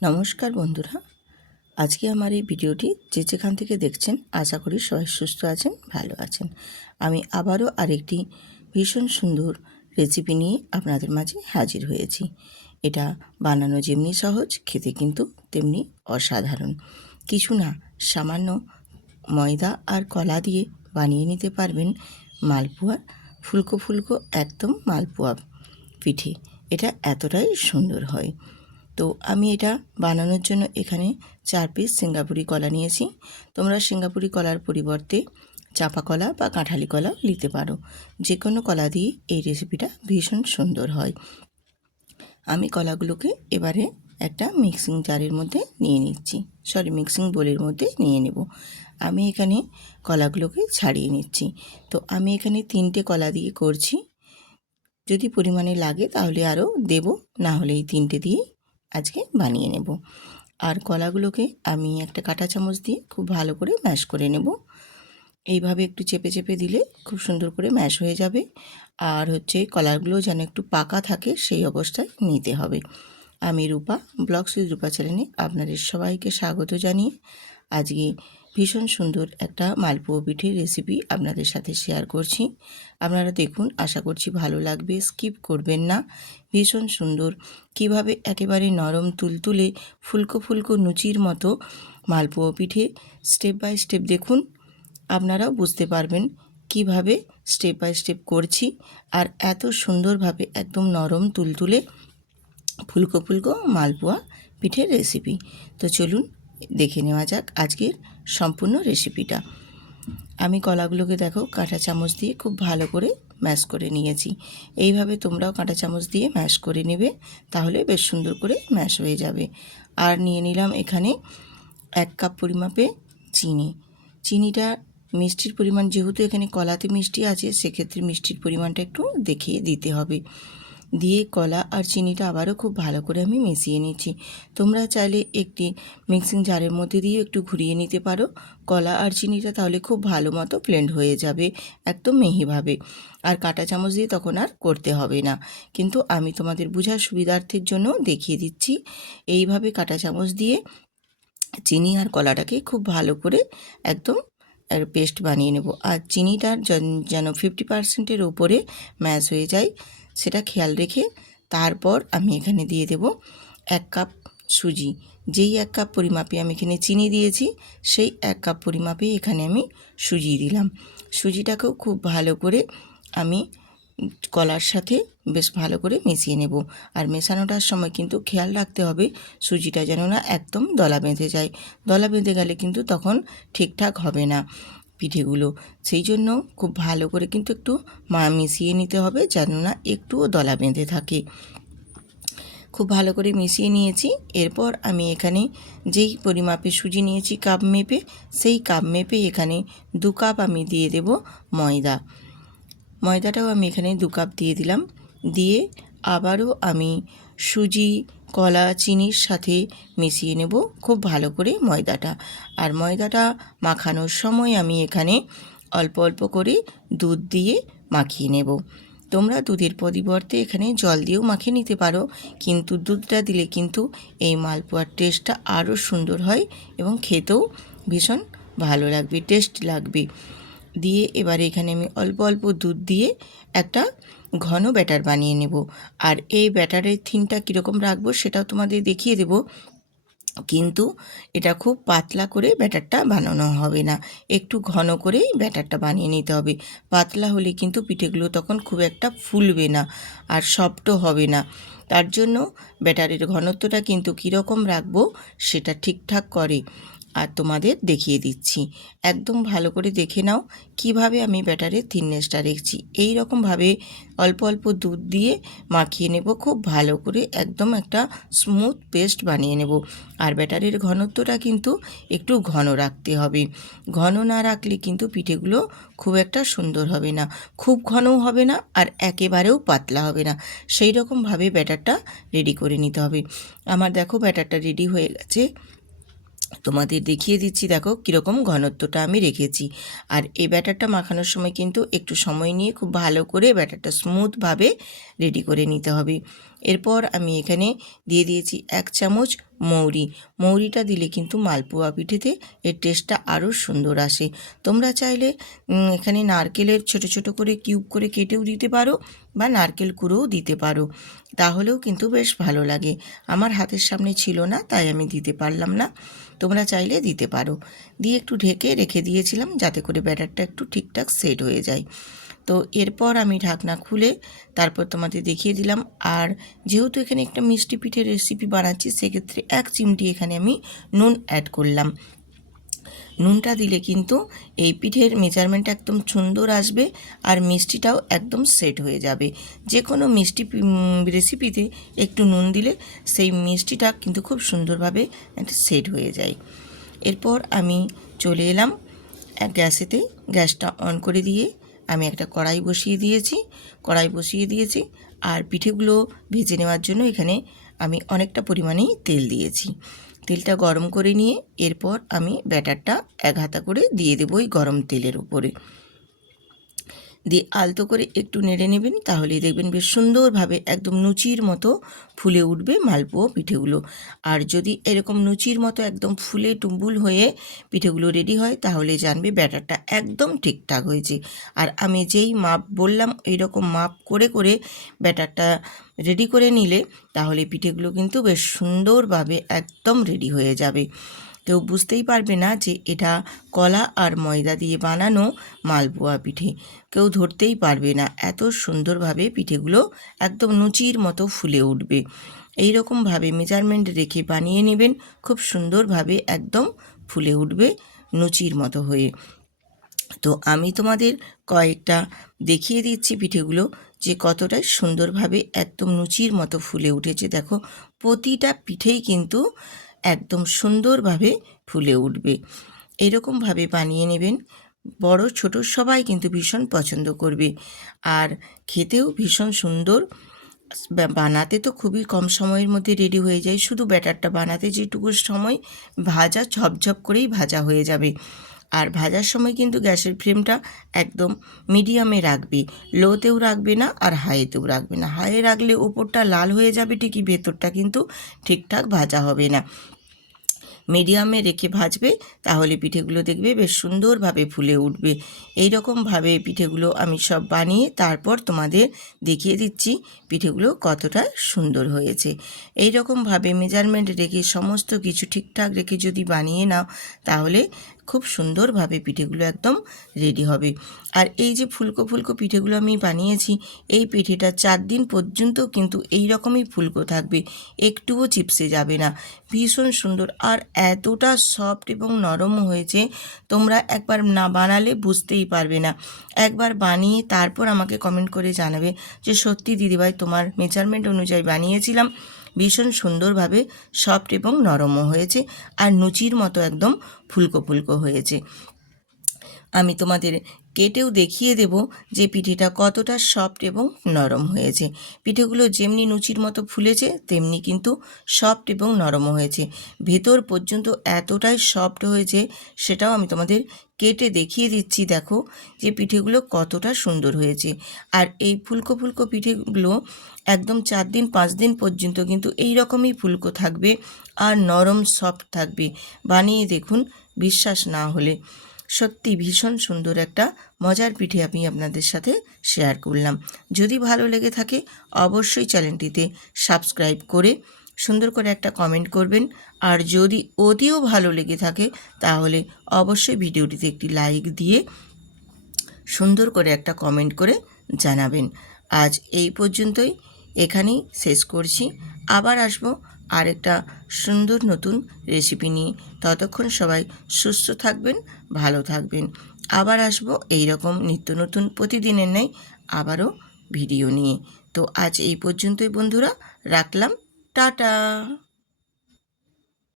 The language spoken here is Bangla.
নমস্কার বন্ধুরা, আজকে আমার এই ভিডিওটি যে যেখান থেকে দেখছেন আশা করি সবাই সুস্থ আছেন, ভালো আছেন। আমি আবারও আরেকটি ভীষণ সুন্দর রেসিপি নিয়ে আপনাদের মাঝে হাজির হয়েছি। এটা বানানো যেমনি সহজ, খেতে কিন্তু তেমনি অসাধারণ। কিছু না, সামান্য ময়দা আর কলা দিয়ে বানিয়ে নিতে পারবেন মালপোয়া, ফুলকো ফুলকো একদম মালপোয়া পিঠে। এটা এতটাই সুন্দর হয়। তো আমি এটা বানানোর জন্য এখানে 4 পিস সিঙ্গাপুরি কলা নিয়েছি। তোমরা সিঙ্গাপুরি কলার পরিবর্তে চাঁপা কলা বা কাঁঠালি কলাও নিতে পারো। যে কোনো কলা দিয়ে এই রেসিপিটা ভীষণ সুন্দর হয়। আমি কলাগুলোকে এবারে একটা মিক্সিং জারের মধ্যে নিয়ে নিচ্ছি, মিক্সিং বোলের মধ্যে নিয়ে নেব। আমি এখানে কলাগুলোকে ছাড়িয়ে নিচ্ছি। তো আমি এখানে 3টে কলা দিয়ে করছি। যদি পরিমাণে লাগে তাহলে আরও দেব, না হলে এই 3টে দিয়েই আজকে বানিয়ে নেব। আর কলাগুলোকে আমি একটা কাঁটা চামচ দিয়ে খুব ভালো করে ম্যাশ করে নেব। এইভাবে একটু চেপে চেপে দিলে খুব সুন্দর করে ম্যাশ হয়ে যাবে। আর কলাগুলো যেন একটু পাকা থাকে সেই অবস্থায় নিতে হবে। আমি রূপা, ব্লগস উইথ রূপা চ্যানেলে আপনাদের সবাইকে স্বাগত জানিয়ে আজকে ভীষণ সুন্দর একটা মালপোয়া পিঠের রেসিপি আপনাদের সাথে শেয়ার করছি। আপনারা দেখুন, আশা করছি ভালো লাগবে, স্কিপ করবেন না। ভীষণ সুন্দর, কিভাবে একেবারে নরম তুলতুলে ফুলকো ফুলকো লুচির মতো মালপোয়া পিঠে স্টেপ বাই স্টেপ দেখুন, আপনারাও বুঝতে পারবেন কিভাবে স্টেপ বাই স্টেপ করছি। আর এত সুন্দরভাবে একদম নরম তুলতুলে ফুলকো ফুলকো মালপোয়া পিঠের রেসিপি। তো চলুন দেখে নেওয়া যাক আজকের সম্পূর্ণ রেসিপিটা। আমি কলাগুলোকে দেখো কাঁটা চামচ দিয়ে খুব ভালো করে ম্যাশ করে নিয়েছি। এইভাবে তোমরাও কাঁটা চামচ দিয়ে ম্যাশ করে নেবে, তাহলে বেশ সুন্দর করে ম্যাশ হয়ে যাবে। আর নিয়ে নিলাম এখানে 1 কাপ পরিমাপে চিনি। চিনিটা মিষ্টির পরিমাণ, যেহেতু এখানে কলাতে মিষ্টি আছে, সেক্ষেত্রে মিষ্টির পরিমাণটা একটু দেখিয়ে দিতে হবে। দিয়ে কলা আর চিনিটা আবারও খুব ভালো করে আমি মিশিয়ে নিচ্ছি। তোমরা চাইলে একটি মিক্সিং জারের মধ্যে দিয়ে একটু ঘুরিয়ে নিতে পারো কলা আর চিনিটা, তাহলে খুব ভালো মতো ব্লেন্ড হয়ে যাবে একদম মিহিভাবে। আর কাঁটা চামচ দিয়ে তখন আর করতে হবে না, কিন্তু আমি তোমাদের বোঝার সুবিধার্থের জন্য দেখিয়ে দিচ্ছি। এইভাবে কাঁটা চামচ দিয়ে চিনি আর কলাটাকে খুব ভালো করে একদম পেস্ট বানিয়ে নেব। আর চিনিটার যেন 50%-এর ওপরে ম্যাশ হয়ে যায় সেটা খেয়াল রেখে তারপর আমি এখানে দিয়ে দেব 1 কাপ সুজি। যেই 1 কাপ পরিমাপে আমি এখানে চিনি দিয়েছি, সেই 1 কাপ পরিমাপেই এখানে আমি সুজি দিলাম। সুজিটাকেও খুব ভালো করে আমি কলার সাথে বেশ ভালো করে মিশিয়ে নেব। আর মেশানোটার সময় কিন্তু খেয়াল রাখতে হবে সুজিটা যেন না একদম দলা বেঁধে যায়। দলা বেঁধে গেলে কিন্তু তখন ঠিকঠাক হবে না পিঠেগুলো। সেই জন্য খুব ভালো করে কিন্তু একটু মিশিয়ে নিতে হবে যেন না একটুও দলা বেঁধে থাকে। খুব ভালো করে মিশিয়ে নিয়েছি। এরপর আমি এখানে যেই পরিমাপে সুজি নিয়েছি কাপ মেপে, সেই কাপ মেপে এখানে 2 কাপ আমি দিয়ে দেব ময়দা। ময়দাটাও আমি এখানে 2 কাপ দিয়ে দিলাম। দিয়ে আবারও আমি সুজি, কলা, চিনির সাথে মিশিয়ে নেব খুব ভালো করে ময়দাটা। আর ময়দাটা মাখানোর সময় আমি এখানে অল্প অল্প করে দুধ দিয়ে মাখিয়ে নেব। তোমরা দুধের পরিবর্তে এখানে জল দিয়েও মাখিয়ে নিতে পারো, কিন্তু দুধটা দিলে কিন্তু এই মালপোয়ার টেস্টটা আরও সুন্দর হয় এবং খেতেও ভীষণ ভালো লাগবে, টেস্ট লাগবে। দিয়ে এবারে এখানে আমি অল্প অল্প দুধ দিয়ে একটা ঘন ব্যাটার বানিয়ে নেব। আর এই ব্যাটারের থিনটা কীরকম রাখবো সেটাও তোমাদের দেখিয়ে দেব, কিন্তু এটা খুব পাতলা করে ব্যাটারটা বানানো হবে না, একটু ঘন করেই ব্যাটারটা বানিয়ে নিতে হবে। পাতলা হলে কিন্তু পিঠেগুলো তখন খুব একটা ফুলবে না আর সফটও হবে না। তার জন্য ব্যাটারের ঘনত্বটা কিন্তু কীরকম রাখবো সেটা ঠিকঠাক করে আর তোমাদের দেখিয়ে দিচ্ছি। একদম ভালো করে দেখে নাও কিভাবে আমি ব্যাটারের থিকনেসটা রেখেছি। এই রকমভাবে অল্প অল্প দুধ দিয়ে মাখিয়ে নেব খুব ভালো করে, একদম একটা স্মুথ পেস্ট বানিয়ে নেব। আর ব্যাটারের ঘনত্বটা কিন্তু একটু ঘন রাখতে হবে। ঘন না রাখলে কিন্তু পিঠেগুলো খুব একটা সুন্দর হবে না, খুব ঘনও হবে না আর একেবারেও পাতলা হবে না। সেই রকমভাবে ব্যাটারটা রেডি করে নিতে হবে। আমার দেখো ব্যাটারটা রেডি হয়ে গেছে, তোমাদের দেখিয়ে দিচ্ছি দেখো কীরকম ঘনত্বটা আমি রেখেছি। আর এই ব্যাটারটা মাখানোর সময় কিন্তু একটু সময় নিয়ে খুব ভালো করে ব্যাটারটা স্মুথভাবে রেডি করে নিতে হবে। এরপর আমি এখানে দিয়ে দিয়েছি 1 চামচ মৌরি। মৌরিটা দিলে কিন্তু মালপোয়া পিঠেতে এর টেস্টটা আরও সুন্দর আসে। তোমরা চাইলে এখানে নারকেলের ছোট ছোট করে কিউব করে কেটেও দিতে পারো বা নারকেল কুড়োও দিতে পারো, তাহলেও কিন্তু বেশ ভালো লাগে। আমার হাতের সামনে ছিল না, তাই আমি দিতে পারলাম না। তোমরা চাইলে দিতে পারো। দিয়ে একটু ঢেকে রেখে দিয়েছিলাম যাতে করে ব্যাটারটা একটু ঠিকঠাক সেট হয়ে যায়। তো এরপর আমি ঢাকনা খুলে তারপর তোমাদের দেখিয়ে দিলাম। আর যেহেতু এখানে একটা মিষ্টি পিঠের রেসিপি বানাচ্ছি, সেক্ষেত্রে 1 চিমটি এখানে আমি নুন অ্যাড করলাম। নুনটা দিলে কিন্তু এই পিঠের মেজারমেন্ট একদম সুন্দর আসবে আর মিষ্টিটাও একদম সেট হয়ে যাবে। যে কোনো মিষ্টি রেসিপিতে একটু নুন দিলে সেই মিষ্টিটা কিন্তু খুব সুন্দরভাবে সেট হয়ে যায়। এরপর আমি চলে এলাম গ্যাসেতে। গ্যাসটা অন করে দিয়ে আমি একটা কড়াই বসিয়ে দিয়েছি আর পিঠেগুলো ভেজে নেওয়ার জন্য এখানে আমি অনেকটা পরিমাণেই তেল দিয়েছি। তেলটা গরম করে নিয়ে এরপর আমি ব্যাটারটা 1 হাতা করে দিয়ে দেবো ওই গরম তেলের উপরে। দিয়ে আলতো করে একটু নেড়ে নেবেন, তাহলেই দেখবেন বেশ সুন্দরভাবে একদম লুচির মতো ফুলে উঠবে মালপোয়া পিঠেগুলো। আর যদি এরকম লুচির মতো একদম ফুলে টুম্বুল হয়ে পিঠেগুলো রেডি হয়, তাহলে জানবে ব্যাটারটা একদম ঠিকঠাক হয়েছে। আর আমি যেই মাপ বললাম এই রকম মাপ করে করে ব্যাটারটা রেডি করে নিলে তাহলে পিঠেগুলো কিন্তু বেশ সুন্দরভাবে একদম রেডি হয়ে যাবে। কেউ বুঝতেই পারবে না যে এটা কলা আর ময়দা দিয়ে বানানো মালপোয়া পিঠে। কেউ ধরতেই পারবে না, এত সুন্দরভাবে পিঠেগুলো একদম লুচির মতো ফুলে উঠবে। এই রকমভাবে মেজারমেন্ট রেখে বানিয়ে নেবেন, খুব সুন্দরভাবে একদম ফুলে উঠবে লুচির মতো হয়ে। তো আমি তোমাদের কয়েকটা দেখিয়ে দিচ্ছি পিঠেগুলো যে কতটা সুন্দরভাবে একদম লুচির মতো ফুলে উঠেছে। দেখো, প্রতিটা পিঠেই কিন্তু একদম সুন্দরভাবে ফুলে উঠবে। এরকমভাবে বানিয়ে নেবেন, বড় ছোট সবাই কিন্তু ভীষণ পছন্দ করবে আর খেতেও ভীষণ সুন্দর। বানাতে তো খুবই কম সময়ের মধ্যে রেডি হয়ে যায়, শুধু ব্যাটারটা বানাতে যেটুকু সময়, ভাজা ঝপঝপ করেই ভাজা হয়ে যাবে। আর ভাজার সময় কিন্তু গ্যাসের ফ্লেমটা একদম মিডিয়ামে রাখবে, লোতেও রাখবে না আর হাইতেও রাখবে না। হাইয়ে রাখলে ওপরটা লাল হয়ে যাবে ঠিকই, ভেতরটা কিন্তু ঠিকঠাক ভাজা হবে না। মিডিয়ামে রেখে ভাজবে, তাহলে পিঠেগুলো দেখবে বেশ সুন্দরভাবে ফুলে উঠবে। এই রকমভাবে পিঠেগুলো আমি সব বানিয়ে তারপর তোমাদের দেখিয়ে দিচ্ছি পিঠেগুলো কতটা সুন্দর হয়েছে। এই রকমভাবে মেজারমেন্ট রেখে সমস্ত কিছু ঠিকঠাক রেখে যদি বানিয়ে নাও, তাহলে খুব সুন্দরভাবে পিঠেগুলো একদম রেডি হবে। আর এই যে ফুলকো ফুলকো পিঠেগুলো আমি বানিয়েছি, এই পিঠেটা 4 দিন পর্যন্ত কিন্তু এই রকমই ফুলকো থাকবে, একটুও চিপসে যাবে না, ভীষণ সুন্দর আর এতটা সফট এবং নরম হয়েছে, তোমরা একবার না বানালে বুঝতেই পারবে না। একবার বানিয়ে তারপর আমাকে কমেন্ট করে জানাবে যে সত্যি দিদিভাই তোমার মেজারমেন্ট অনুযায়ী বানিয়েছিলাম, ভীষণ সুন্দরভাবে সফট এবং নরমও হয়েছে আর লুচির মতো একদম ফুলকো ফুলকো হয়েছে। আমি তোমাদের কেটেও দেখিয়ে দেব যে পিঠেটা কতটা সফট এবং নরম হয়েছে। পিঠেগুলো যেমনি লুচির মতো ফুলেছে তেমনি কিন্তু সফট এবং নরমও হয়েছে, ভেতর পর্যন্ত এতটাই সফট হয়েছে সেটাও আমি তোমাদের কেটে দেখিয়ে দিচ্ছি। দেখো যে পিঠেগুলো কতটা সুন্দর হয়েছে। আর এই ফুলকো ফুলকো পিঠেগুলো একদম 4 দিন 5 দিন পর্যন্ত কিন্তু এই রকমই ফুলকো থাকবে আর নরম সফট থাকবে। বানিয়ে দেখুন, বিশ্বাস না হলে। সত্যি ভীষণ সুন্দর একটা মজার পিঠে আমি আপনাদের সাথে শেয়ার করলাম। যদি ভালো লেগে থাকে অবশ্যই চ্যানেলটিতে সাবস্ক্রাইব করে সুন্দর করে একটা কমেন্ট করবেন। আর যদি অতিও ভালো লেগে থাকে তাহলে অবশ্যই ভিডিওটিতে একটি লাইক দিয়ে সুন্দর করে একটা কমেন্ট করে জানাবেন। আজ এই পর্যন্তই, এখানেই শেষ করছি। আবার আসবো আরেকটা সুন্দর নতুন রেসিপি নিয়ে। ততক্ষণ সবাই সুস্থ থাকবেন, ভালো থাকবেন। আবার আসবো এই রকম নিত্য নতুন প্রতিদিনের ন্যায় আবারও ভিডিও নিয়ে। তো আজ এই পর্যন্তই বন্ধুরা, রাখলাম, টাটা।